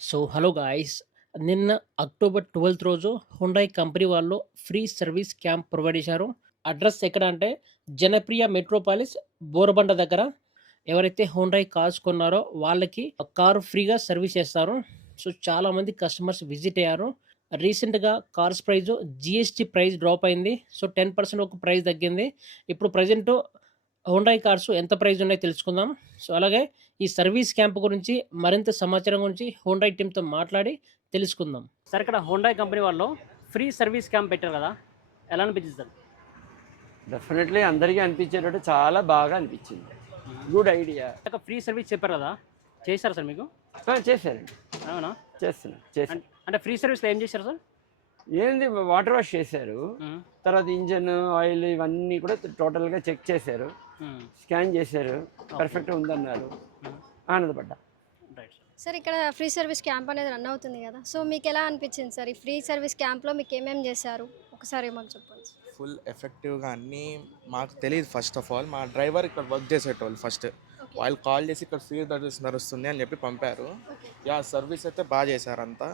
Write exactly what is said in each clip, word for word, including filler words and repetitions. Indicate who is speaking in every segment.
Speaker 1: So hello guys, నిన్న October twelfth రోజు Hyundai company వాళ్ళు ఫ్రీ సర్వీస్ క్యాంప్ ప్రొవైడ్ చేశారు. అడ్రస్ ఎక్కడ అంటే జనప్రియ మెట్రోపాలిస్ బోరబండ దగ్గర. ఎవరైతే హుండాయ్ కార్స్ కొన్నారో వాళ్ళకి కారు ఫ్రీగా సర్వీస్ చేస్తారు. సో చాలామంది కస్టమర్స్ విజిట్ అయ్యారు. రీసెంట్గా cars price GST price drop అయింది. సో టెన్ పర్సెంట్ ఒక ప్రైస్ తగ్గింది. ఇప్పుడు ప్రజెంట్ హుండాయ్ కార్స్ ఎంత ప్రైస్ ఉన్నాయో తెలుసుకుందాం. సో అలాగే ఈ సర్వీస్ క్యాంప్ గురించి మరింత సమాచారం గురించి హుండాయ్ టీమ్తో మాట్లాడి తెలుసుకుందాం. సార్, ఇక్కడ హుండాయ్ కంపెనీ వాళ్ళు ఫ్రీ సర్వీస్ క్యాంప్ పెట్టారు కదా, ఎలా అనిపించింది సార్?
Speaker 2: డెఫినెట్లీ అందరికీ అనిపించేటట్టు చాలా బాగా అనిపించింది. Good idea.
Speaker 1: ఫ్రీ సర్వీస్ చెప్పారు కదా, చేశారు సార్ మీకు?
Speaker 2: చేశారండి,
Speaker 1: అవునా?
Speaker 2: చేస్తున్నా చేస్తాను.
Speaker 1: అంటే ఫ్రీ సర్వీస్లో ఏం చేశారు సార్?
Speaker 2: ఏంది వాటర్ వాష్ చేశారు,
Speaker 1: మ్మ్.
Speaker 2: తర్వాత ఇంజన్ ఆయిల్ ఇవన్నీ కూడా టోటల్గా చెక్ చేశారు,
Speaker 1: మ్మ్.
Speaker 2: స్కాన్ చేశారు, పర్ఫెక్ట్గా ఉందన్నారు.
Speaker 1: మ్మ్.
Speaker 2: ఆనందపడ్డా.
Speaker 1: Right sir.
Speaker 3: సార్ ఇక్కడ ఫ్రీ సర్వీస్ క్యాంప్ అనేది రన్ అవుతుంది కదా, సో మీకు ఎలా అనిపించింది సార్? ఈ ఫ్రీ సర్వీస్ క్యాంప్లో మీకు ఏమేమి చేశారు ఒకసారి మాకు చెప్పండి.
Speaker 4: ఫుల్ ఎఫెక్టివ్గా అన్నీ మాకు తెలియదు. ఫస్ట్ ఆఫ్ ఆల్ మా డ్రైవర్ ఇక్కడ వర్క్ చేసేటోళ్ళు ఫస్ట్ వాళ్ళు కాల్ చేసి ఇక్కడ ఫ్రీ సర్వీస్ నడుస్తుంది అని చెప్పి పంపారు. యా సర్వీస్ అయితే బాగా చేశారు అంతా.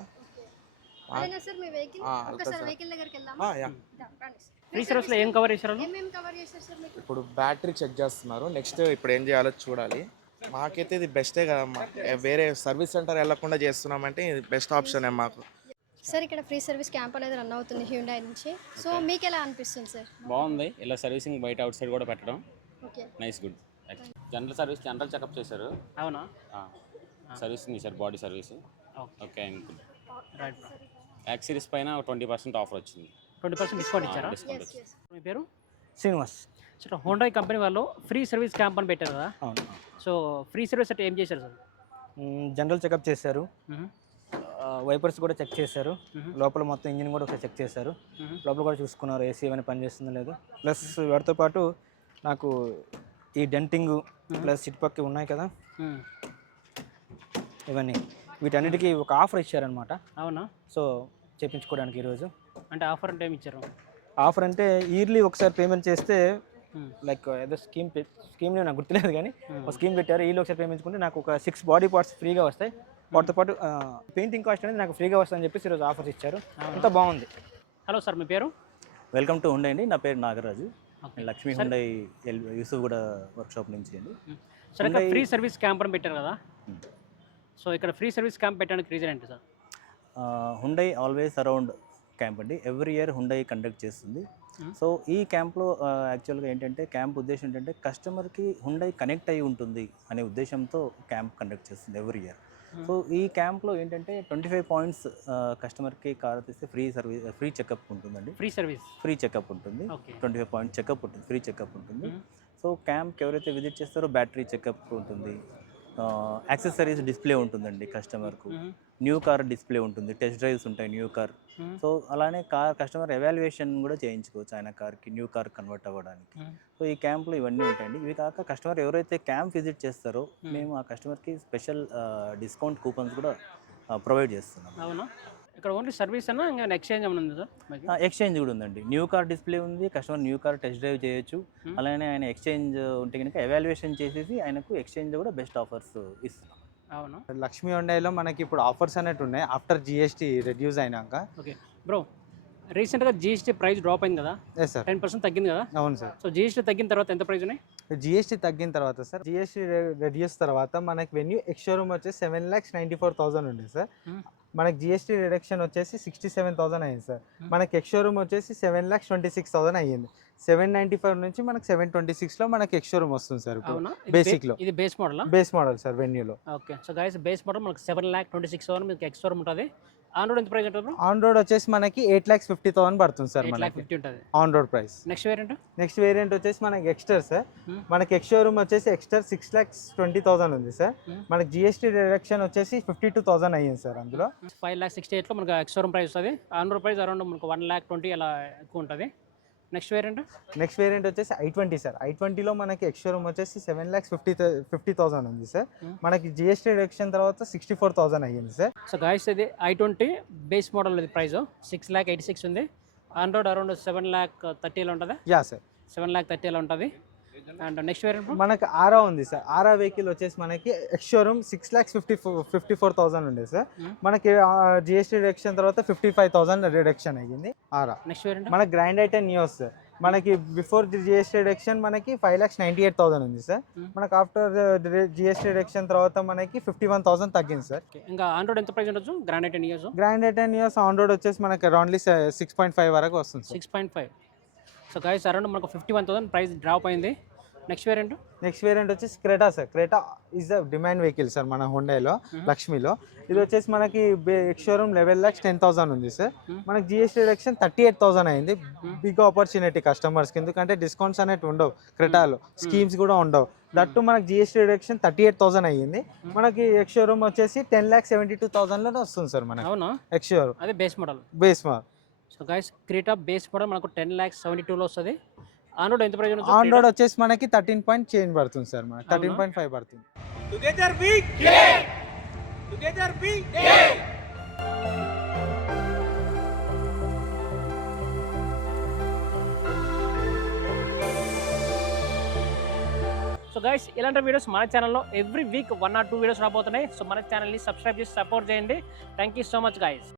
Speaker 3: అదేనా సార్ మీ వెహికల్?
Speaker 4: ఆ,
Speaker 3: ఒకసారి
Speaker 4: సార్.
Speaker 3: వెహికల్ దగ్గరికి
Speaker 4: ఆ,
Speaker 3: వెళ్దామా?
Speaker 4: యా.
Speaker 3: దా, రండి సార్.
Speaker 1: ఫ్రీ సర్వీస్లో ఏం కవర్ చేశారు?
Speaker 3: ఏమేమి కవర్ చేశారు సార్ మీకు?
Speaker 4: ఇప్పుడు బ్యాటరీ చెక్ చేస్తున్నారు. నెక్స్ట్ ఇప్పుడు ఏం చేయాలో చూడాలి. మాకైతే ఇది బెస్టే కదా. మా వేరే సర్వీస్ సెంటర్ వెళ్ళకుండా చేస్తున్నామంటే ఇది బెస్ట్ ఆప్షనే మాకు.
Speaker 3: సార్ ఇక్కడ ఫ్రీ సర్వీస్ క్యాంప్ అనేది రన్ అవుతుంది హ్యూండాయ్ నుంచి, సో మీకు ఎలా అనిపిస్తుంది సార్?
Speaker 5: బాగుంది. ఇలా సర్వీసింగ్ బయట అవుట్ సైడ్ కూడా పెట్టడం
Speaker 3: okay,
Speaker 5: nice, good. General service general checkup చేశారు,
Speaker 1: అవునా?
Speaker 5: సర్వీసింగ్ చేశారు, body service.
Speaker 1: Okay.
Speaker 5: Okay, good.
Speaker 1: Right.
Speaker 5: X series పైన ట్వంటీ పర్సెంట్ ఆఫర్ వచ్చింది.
Speaker 1: ట్వంటీ పర్సెంట్ డిస్కౌంట్ ఇచ్చారా?
Speaker 5: Discount
Speaker 3: yes yes.
Speaker 1: మీ పేరు?
Speaker 6: శ్రీనివాస్.
Speaker 1: సార్, హుండాయ్ కంపెనీ వాళ్ళు ఫ్రీ సర్వీస్ క్యాంప్ అని పెట్టారు కదా,
Speaker 6: అవును.
Speaker 1: సో ఫ్రీ సర్వీస్ అంటే ఏం చేశారు సార్?
Speaker 6: మ్, జనరల్ చెకప్ చేశారు,
Speaker 1: మ్మ్.
Speaker 6: ఆ, వైపర్స్ కూడా చెక్ చేశారు,
Speaker 1: మ్మ్.
Speaker 6: లోపల మొత్తం ఇంజిన్ కూడా ఒకసారి చెక్ చేశారు,
Speaker 1: మ్మ్.
Speaker 6: లోపల కూడా చూసుకున్నారు ఏసీ ఏమైనా పని చేస్తుందో లేదు. ప్లస్ వాటితో పాటు నాకు ఈ డెంటింగ్ ప్లస్ ఇటుపక్క ఉన్నాయి కదా
Speaker 1: మ్మ్.
Speaker 6: ఇవన్నీ, వీటన్నిటికీ ఒక ఆఫర్ ఇచ్చారనమాట.
Speaker 1: అవునా?
Speaker 6: సో చేయించుకోవడానికి ఈరోజు
Speaker 1: అంటే ఆఫర్ అంటే ఏమి ఇచ్చారు?
Speaker 6: ఆఫర్ అంటే ఇయర్లీ ఒకసారి పేమెంట్ చేస్తే
Speaker 1: మ్మ్.
Speaker 6: లైక్ ఏదో స్కీమ్ స్కీమ్ నాకు గుర్తులేదు కానీ
Speaker 1: మ్మ్.
Speaker 6: ఒక స్కీమ్ పెట్టారు. ఈలో ఒకసారి పేమెంట్ చేసుకుంటే నాకు ఒక సిక్స్ బాడీ పార్ట్స్ ఫ్రీగా వస్తాయి. వాటితో పాటు పెయింటింగ్ కాస్ట్ అనేది నాకు ఫ్రీగా వస్తుందని చెప్పేసి ఈరోజు ఆఫర్స్ ఇచ్చారు. అంతా బాగుంది.
Speaker 1: హలో సార్, మీ పేరు?
Speaker 7: వెల్కమ్ టు హుండై అండి. నా పేరు నాగరాజు.
Speaker 1: ఓకే.
Speaker 7: నేను లక్ష్మీ
Speaker 1: సరే.
Speaker 7: హుండై ఎల్ యూసుఫ్ కూడా వర్క్షాప్ నుంచి అండి.
Speaker 1: సార్, ఇక్కడ
Speaker 7: హుండై-
Speaker 1: ఫ్రీ సర్వీస్ క్యాంప్ అని పెట్టారు కదా,
Speaker 7: మ్మ్.
Speaker 1: సో ఇక్కడ ఫ్రీ సర్వీస్ క్యాంప్ పెట్టడానికి రీజన్ ఏంటి sir?
Speaker 7: Hyundai always around camp అండి. ఎవ్రీ ఇయర్ హుండై కండక్ట్ చేస్తుంది.
Speaker 1: మ్మ్.
Speaker 7: సో ఈ క్యాంప్లో యాక్చువల్గా ఏంటంటే క్యాంప్ ఉద్దేశం ఏంటంటే కస్టమర్కి హుండై కనెక్ట్ అయి ఉంటుంది అనే ఉద్దేశంతో క్యాంప్ కండక్ట్ చేస్తుంది ఎవ్రీ ఇయర్. సో ఈ క్యాంప్లో ఏంటంటే ట్వంటీ ఫైవ్ పాయింట్స్ కస్టమర్కి కార్ తీస్తే ఫ్రీ సర్వీస్ ఫ్రీ చెకప్ ఉంటుందండి.
Speaker 1: Free service.
Speaker 7: ఫ్రీ చెకప్ ఉంటుంది.
Speaker 1: Okay.
Speaker 7: Twenty five point checkup ఉంటుంది, ఫ్రీ చెకప్ ఉంటుంది.
Speaker 1: మ్మ్.
Speaker 7: సో క్యాంప్కి ఎవరైతే విజిట్ చేస్తారో బ్యాటరీ చెకప్ ఉంటుంది, యాక్సెసరీస్ డిస్ప్లే ఉంటుందండి కస్టమర్కు,
Speaker 1: మ్మ్.
Speaker 7: న్యూ కార్ డిస్ప్లే ఉంటుంది, టెస్ట్ డ్రైవ్స్ ఉంటాయి న్యూ కార్.
Speaker 1: మ్మ్.
Speaker 7: సో అలానే కార్ కస్టమర్ ఎవాల్యుయేషన్ కూడా చేయించుకోవచ్చు ఆయన కార్కి, న్యూ కార్ కన్వర్ట్ అవ్వడానికి.
Speaker 1: మ్మ్.
Speaker 7: సో ఈ క్యాంప్లో ఇవన్నీ ఉంటాయండి. ఇవి కాక కస్టమర్ ఎవరైతే క్యాంప్ విజిట్ చేస్తారో
Speaker 1: మ్మ్.
Speaker 7: మేము ఆ కస్టమర్కి స్పెషల్ డిస్కౌంట్ కూపన్స్ కూడా ప్రొవైడ్ చేస్తున్నాం.
Speaker 1: అవునా? ఇక్కడ ఓన్లీ సర్వీస్ అన్నా ఇంకా ఎక్స్చేంజ్ ఏమైనా ఉంది సార్ మీకు?
Speaker 7: ఎక్స్చేంజ్ కూడా ఉందండి. న్యూ కార్ డిస్ప్లే ఉంది, customer new car test drive చేయొచ్చు.
Speaker 1: మ్మ్.
Speaker 7: అలానే ఆయన ఎక్స్చేంజ్ ఉంటే కనుక ఎవాల్యుయేషన్ చేసేసి ఆయనకు ఎక్స్చేంజ్ కూడా బెస్ట్ ఆఫర్స్ ఇస్తున్నాం.
Speaker 1: అవునా?
Speaker 8: లక్ష్మీ హుండైలో మనకి ఇప్పుడు ఆఫర్స్ అనేవి ఉన్నాయి ఆఫ్టర్ జిఎస్టీ రెడ్యూస్ అయినాక.
Speaker 1: ఓకే బ్రో, రీసెంట్గా జిఎస్టీ ప్రైస్ డ్రాప్ అయింది కదా,
Speaker 8: ఎస్ సార్.
Speaker 1: టెన్ పర్సెంట్ తగ్గింది కదా,
Speaker 8: అవును సార్.
Speaker 1: సో జిఎస్టీ తగ్గిన తర్వాత ఎంత ప్రైస్ ఉన్నాయి?
Speaker 8: జిఎస్టీ తగ్గిన తర్వాత సార్, జిఎస్టీ రెడ్యూస్ తర్వాత మనకి వెన్యూ ఎక్స్ షోరూమ్ వచ్చేసి seven lakhs ninety four thousand ఉంది సార్.
Speaker 1: మ్మ్.
Speaker 8: మనకి జిఎస్టీ రిడక్షన్ వచ్చేసి సిక్స్టీ సెవెన్ థౌసండ్ అయ్యింది సార్.
Speaker 1: మ్మ్.
Speaker 8: మనకి ఎక్స్ షోరూమ్ వచ్చేసి seven lakhs twenty six thousand అయ్యింది. సెవెన్ నైంటీ ఫైవ్ నుంచి మనకి సెవెన్ ట్వంటీ సిక్స్లో మనకి ఎక్స్ షోరూమ్ వస్తుంది సార్ ఇప్పుడు
Speaker 1: అవునా?
Speaker 8: బేసిక్లో.
Speaker 1: ఇది base model.
Speaker 8: Base model sir వెన్యూలో.
Speaker 1: Okay, so guys base model మనకి seven lakh twenty six thousand మీకు ఎక్స్ షోరూమ్ ఉంటుంది. ఆన్ రోడ్ ఎంత ప్రైస్ ఉంటుంది?
Speaker 8: ఆన్ రోడ్ వచ్చేసి మనకి ఎయిట్ ల్యాక్స్ ఫిఫ్టీ థౌసండ్ పడుతుంది సార్
Speaker 1: ఎయిట్ ల్యాక్
Speaker 8: మనకి
Speaker 1: ఫిఫ్టీ ఉంటుంది
Speaker 8: on road price.
Speaker 1: Next variant?
Speaker 8: Next variant వచ్చేసి మనకి ఎక్స్టర్ సార్.
Speaker 1: Hmm.
Speaker 8: మనకి ఎక్స్ షోరూమ్ వచ్చేసి Exter six lakhs twenty thousand ఉంది సార్.
Speaker 1: Hmm.
Speaker 8: మనకి జిఎస్టీ రిడక్షన్ వచ్చేసి ఫిఫ్టీ టూ థౌసండ్ అయ్యింది సార్ అందులో.
Speaker 1: ఫైవ్ ల్యాక్ సిక్స్టీ ఎయిట్లో మనకు ఎక్స్ షోరూమ్ ప్రైస్ వస్తుంది. ఆన్ రోడ్ ప్రైస్ అరౌండ్ మనకు వన్ ల్యాక్ ట్వంటీ అలా ఎక్కువ ఉంటుంది. Next variant?
Speaker 8: నెక్స్ట్ వేరియంట్ వచ్చేసి ఐ ట్వంటీ సార్. ఐ ట్వంటీలో మనకి ఎక్స్ షోరూమ్ వచ్చేసి seven lakhs fifty fifty thousand ఉంది సార్.
Speaker 1: Hmm.
Speaker 8: మనకి జిఎస్టీ రిడక్షన్ తర్వాత సిక్స్టీ ఫోర్ థౌసండ్ అయ్యింది సార్.
Speaker 1: సో గాయస్ ఇది ఐ ట్వంటీ బేస్ మోడల్ ఇది price six lakh eighty six ఉంది. On road around seven lakh థర్టీలో ఉంటుంది.
Speaker 8: Yeah sir.
Speaker 1: సెవెన్ ల్యాక్ థర్టీలో ఉంటుంది. అండ్ నెక్స్ట్ వేరియంట్
Speaker 8: మనకి ఆరా ఉంది సార్. ఆరా వెహికల్ వచ్చేసి మనకి ex showroom six lakhs fifty four fifty four thousand ఉంది సార్.
Speaker 1: Hmm.
Speaker 8: మనకి జిఎస్టీ రిడక్షన్ తర్వాత ఫిఫ్టీ ఫైవ్ థౌసండ్ రిడక్షన్ అయ్యింది ఆరా.
Speaker 1: నెక్స్ట్ వేరియంట్
Speaker 8: మన గ్రాండ్ ఐటెన్ నియోస్ సార్. మనకి బిఫోర్ జిఎస్టీ రిడక్షన్ మనకి five lakhs ninety eight thousand ఉంది సార్.
Speaker 1: Hmm.
Speaker 8: మనకి after GST reduction తర్వాత మనకి ఫిఫ్టీ వన్ థౌసండ్ తగ్గింది సార్.
Speaker 1: ఇంకా ఆన్ రోడ్ ఎంత ప్రైస్ ఉండొచ్చు Grand ten years
Speaker 8: Grand i ten Nios on road వచ్చేసి మనకి అరౌండ్లీ సిక్స్ పాయింట్ ఫైవ్ వరకు వస్తుంది sir.
Speaker 1: Six point five so guys around మనకు fifty one thousand price drop అయింది. నెక్స్ట్ వేరియంట్
Speaker 8: నెక్స్ట్ వేరియంట్ వచ్చేసి Creta sir. Creta is the demand vehicle sir మన హుండైలో, లక్ష్మిలో. ఇది వచ్చేసి మనకి ex showroom eleven lakhs ten thousand ఉంది సార్. మనకి GST reduction thirty eight thousand అయింది. బిగ్ ఆపర్చునిటీ కస్టమర్స్కి, ఎందుకంటే డిస్కౌంట్స్ అనేవి ఉండవు క్రెటాలో, స్కీమ్స్ కూడా ఉండవు. దట్టు మనకి GST reduction thirty eight thousand అయ్యింది. మనకి ఎక్స్ షోరూమ్ వచ్చేసి టెన్ ల్యాక్స్ సెవెంటీ టూ థౌసండ్లోనే వస్తుంది సార్ మనకి
Speaker 1: అవునా
Speaker 8: ఎక్స్ షోరూమ్
Speaker 1: అదే బేస్ మోడల్.
Speaker 8: బేస్ మా
Speaker 1: so guys Creta base model మనకు టెన్ ల్యాక్స్ సెవెంటీ టూలో వస్తుంది. ఆన్ రోడ్ ఎంత ప్రైస్ ఉండొచ్చు?
Speaker 8: ఆన్ రోడ్ వచ్చేసి మనకి థర్టీన్ పాయింట్ చేంజ్ పడుతుంది సార్, మనకి థర్టీన్ పాయింట్ ఫైవ్ పడుతుంది.
Speaker 1: సో గైస్ ఇలాంటి వీడియోస్ మన ఛానల్లో every week one are two videos రాబోతున్నాయి. సో మన ఛానల్ని సబ్స్క్రైబ్ చేసి సపోర్ట్ చేయండి. Thank you so much guys.